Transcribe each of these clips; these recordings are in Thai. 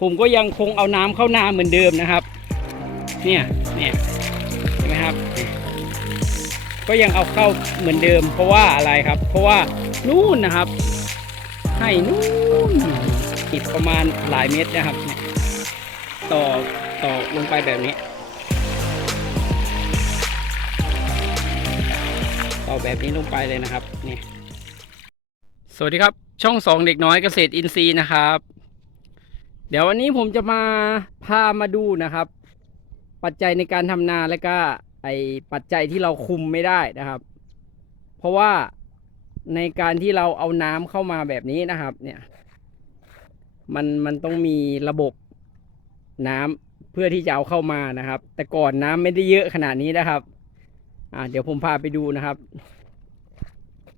ผมก็ยังคงเอาน้ำเข้านาเหมือนเดิมนะครับ เนี่ยเนี่ยเห็นไหมครับ ก็ยังเอาเข้าเหมือนเดิม เพราะว่าอะไรครับ เพราะว่านู่นนะครับ ให้นู่นอีกประมาณหลายเมตรนะครับเนี่ยต่อต่อลงไปแบบนี้ ต่อแบบนี้ลงไปเลยนะครับนี่สวัสดีครับ ช่องสองเด็กน้อยเกษตรอินทรีย์นะครับ เดี๋ยววันนี้ผมจะมาพามาดูนะครับ ปัจจัยในการทำนาและก็ ไอปัจจัยที่เราคุมไม่ได้นะครับ เพราะว่าในการที่เราเอาน้ำเข้ามาแบบนี้นะครับ เนี่ย มันมันต้องมีระบบน้ำเพื่อที่จะเอาเข้ามานะครับ แต่ก่อนน้ำไม่ได้เยอะขนาดนี้นะครับ อ่า เดี๋ยวผมพาไปดูนะครับ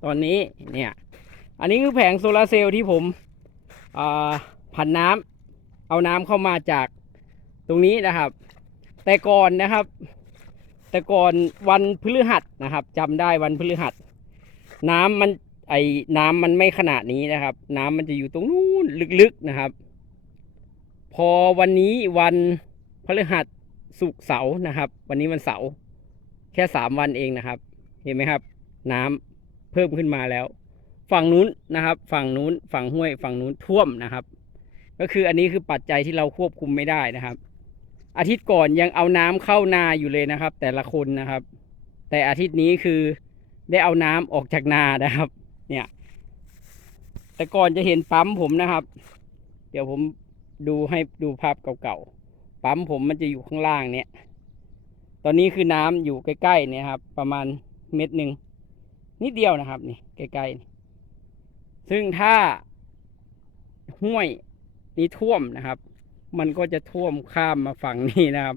ตอนนี้เนี่ย อันนี้คือแผงโซลาร์เซลล์ที่ผมอ่าผันน้ำ เอาน้ำเข้ามาจากตรงนี้นะครับ แต่ก่อนนะครับ แต่ก่อนวันพฤหัสนะครับจำได้วันพฤหัส น้ำมันไอ้น้ำมันไม่ขนาดนี้นะครับ น้ำมันจะอยู่ตรงนู้นลึกๆนะครับ พอวันนี้วันพฤหัสศุกเสาร์นะครับ วันนี้วันเสาร์แค่สามวันเองนะครับ เห็นไหมครับ น้ำเพิ่มขึ้นมาแล้ว ฝั่งนู้นนะครับ ฝั่งนู้นฝั่งห้วยฝั่งนู้นท่วมนะครับ ก็คืออันนี้คือปัจจัยที่เราควบคุมไม่ได้นะครับ อาทิตย์ก่อนยังเอาน้ำเข้านาอยู่เลยนะครับ แต่ละคนนะครับ แต่อาทิตย์นี้คือได้เอาน้ำออกจากนานะครับ เนี่ย แต่ก่อนจะเห็นปั๊มผมนะครับ เดี๋ยวผมดูให้ดูภาพเก่าๆปั๊มผมมันจะอยู่ข้างล่างเนี่ย ตอนนี้คือน้ำอยู่ใกล้ๆเนี่ยครับ ประมาณเม็ดหนึ่งนิดเดียวนะครับ นี่ใกล้ๆซึ่งถ้าห้วย นี้ท่วมนะครับ มันก็จะท่วมข้ามมาฝั่งนี้นะครับ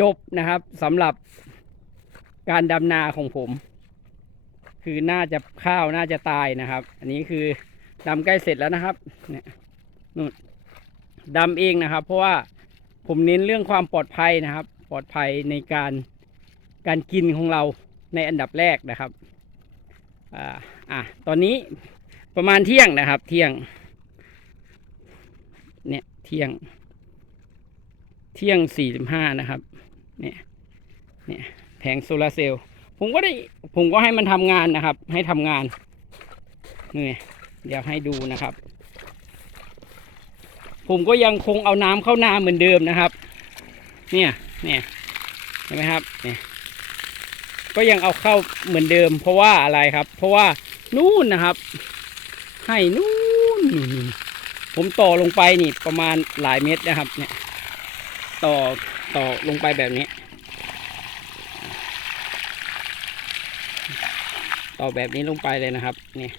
จบนะครับสำหรับการดำนาของผม คือน่าจะข้าวน่าจะตายนะครับ อันนี้คือดำใกล้เสร็จแล้วนะครับ เนี่ยนู่นดำเองนะครับ เพราะว่าผมเน้นเรื่องความปลอดภัยนะครับ ปลอดภัยในการการกินของเราในอันดับแรกนะครับอ่าอะตอนนี้ประมาณเที่ยงนะครับ เที่ยง เนี่ยเที่ยง เที่ยงสี่สิบห้านะครับ เนี่ย เนี่ยแผงโซลาร์เซลล์ผมก็ได้ผมก็ให้มันทำงานนะครับ ให้ทำงานนี่เดี๋ยวให้ดูนะครับ ผมก็ยังคงเอาน้ำเข้านาเหมือนเดิมนะครับ เนี่ยเนี่ยเห็นไหมครับ เนี่ย ก็ยังเอาเข้าเหมือนเดิม เพราะว่าอะไรครับ เพราะว่านู่นนะครับ ให้นู่น ผมต่อลงไปนี่ประมาณหลายเมตรนะครับ เนี่ย ต่อต่อลงไปแบบนี้ ต่อแบบนี้ลงไปเลยนะครับ เนี่ย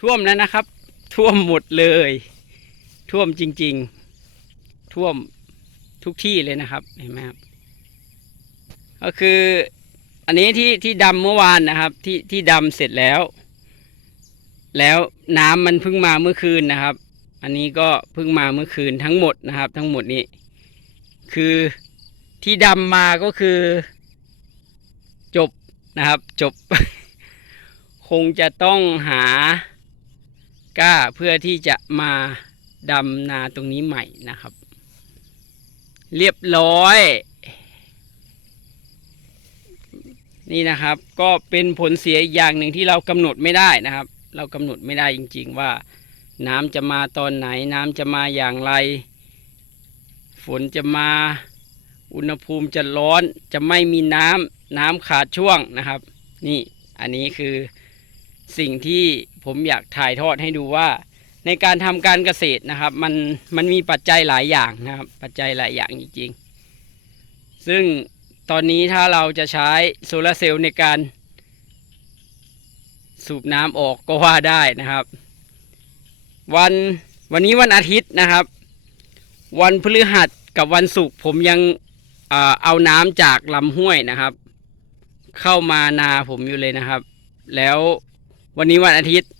ท่วมแล้วนะครับ ท่วมหมดเลย ท่วมจริง ๆ ท่วมทุกที่เลยนะครับเห็นไหมครับ ก็คือ อันนี้ที่ที่ดำเมื่อวานนะครับ ที่ที่ดำเสร็จแล้ว แล้วน้ำมันเพิ่งมาเมื่อคืนนะครับ อันนี้ก็เพิ่งมาเมื่อคืนทั้งหมดนะครับ ทั้งหมดนี้ คือที่ดำมาก็คือ จบนะครับ จบ คงจะต้องหาก้าเพื่อที่จะมาดำนาตรงนี้ใหม่นะครับ เรียบร้อย นี่นะครับ ก็เป็นผลเสียอย่างหนึ่งที่เรากำหนดไม่ได้นะครับ เรากำหนดไม่ได้จริง ๆ ว่า น้ำจะมาตอนไหน น้ำจะมาอย่างไร ฝนจะมาอุณหภูมิจะร้อนจะไม่มีน้ำน้ำขาดช่วงนะครับ นี่อันนี้คือสิ่งที่ผมอยากถ่ายทอดให้ดูว่า ในการทำการเกษตรนะครับ มันมันมีปัจจัยหลายอย่างนะครับ ปัจจัยหลายอย่างจริงๆ ซึ่ง ตอนนี้ถ้าเราจะใช้โซลาร์เซลล์ในการสูบน้ำออกก็ว่าได้นะครับ วันวันนี้วันอาทิตย์นะครับ วันพฤหัสกับวันศุกร์ผมยังเอ่อเอาน้ำจากลำห้วยนะครับ เข้ามานาผมอยู่เลยนะครับ แล้ววันนี้วันอาทิตย์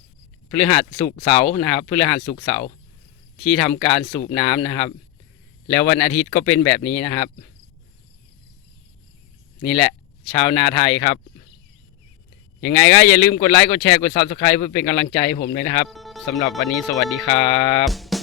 พฤหัสศุกร์เสาร์นะครับพฤหัสศุกร์เสาร์ที่ทำการสูบน้ำนะครับ แล้ววันอาทิตย์ก็เป็นแบบนี้นะครับ นี่แหละ ชาวนาไทยครับ ยังไงก็อย่าลืมกดไลค์ กดแชร์ กด Subscribe เพื่อเป็นกำลังใจให้ผมด้วยนะครับสำหรับวันนี้สวัสดีครับ